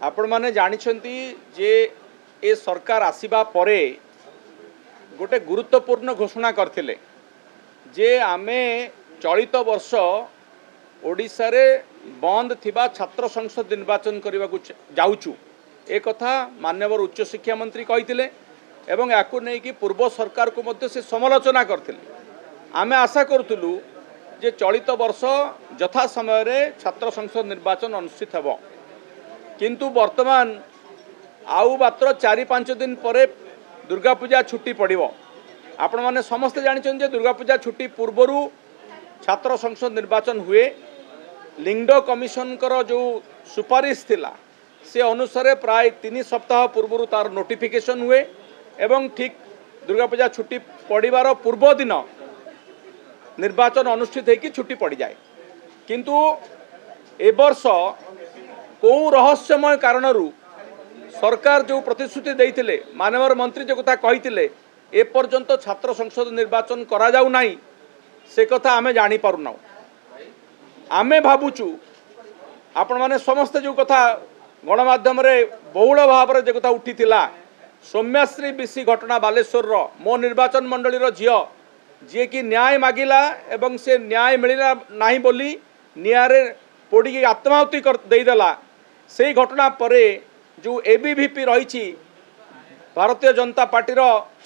आपण माने जानिछंती जे ए सरकार आसीबा परे गोटे गुरुत्वपूर्ण घोषणा करथिले जे आमे चलित वर्ष ओडिशा रे बंद थिबा छात्र संसद निर्वाचन करने को जाऊचु ए कथा माननीय उच्च शिक्षा मंत्री कहिथिले एवं याकू नहीं कि पूर्व सरकार को मध्य से समालोचना करथिले। आमे आशा करूथुलु जे चलित वर्ष यथा समय रे छात्र संसद निर्वाचन अनुष्ठित हेबो किंतु वर्तमान आउ मात्र 4-5 दिन पर दुर्गा पूजा छुट्टी पड़ो। आपण मैंने समस्ते जानी दुर्गा पूजा छुट्टी पूर्वर छात्र संसद निर्वाचन हुए लिंगडो कमिशन कर जो सुपारिश थिला से अनुसार प्राय 3 सप्ताह पूर्वर तार नोटिफिकेशन हुए एवं ठीक दुर्गा पूजा छुट्टी पड़ार पूर्व दिन निर्वाचन अनुष्ठित होकर छुट्टी पड़ जाए किंतु ए वर्ष कौ रहस्यमय कारणरू सरकार जो प्रतिश्रुति देइथिले माननीय मंत्री जो कथा कहिथिले ए पर्यंत छात्र संसद निर्वाचन करा जाऊ नाही से कथा आमे जानी पारुना। आमे भाबुचु आपण माने समस्त जो कथा गणमाध्यम रे बहुल भाव रे जो कथा उठिथिला सौम्याश्री बीसी घटना बालेश्वर रो मो निर्वाचन मंडली रो झियो जे कि न्याय मागिला एवं से न्याय मिलिला नाही बोली नियारे पोड़ी आत्माहुति कर देदेला से घटना परे जो एबीवीपी रही भारतीय जनता पार्टी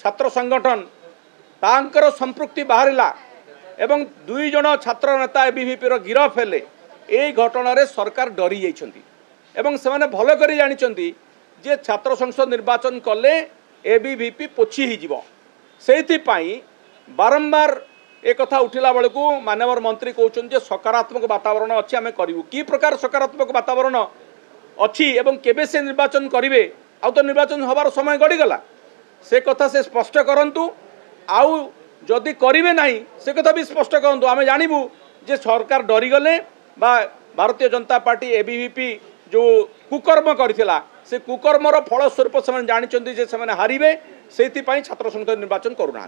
छात्र संगठन तांकर संपृक्ति बाहरिला एवं 2 जन छात्र नेता एबीवीपी गिरफ हेले ए घटना रे सरकार डरी जाइछंती एवं से माने भलो करी जानिछंती जे छात्र संसद निर्वाचन कले एबीवीपी पोछि ही जीवो सेति पई बारंबार एक कथा उठिला बेलू माननीय मंत्री कहते सकारात्मक वातावरण अच्छी आम करूँ कि प्रकार सकारात्मक वातावरण अच्छी एवं केबे से निर्वाचन करेंगे आउ तो निर्वाचन हबार समय गड़ीगला से कथा से स्पष्ट करंतु आउ जदि करेंगे ना से कथा भी स्पष्ट करंतु आम जानबू जे सरकार डरीगले बा भारतीय जनता पार्टी एबीवीपी जो कुकर्म करथिला से कुकर्मर फलस्वरूप से जानते हारे से छात्र संसद निर्वाचन करूना।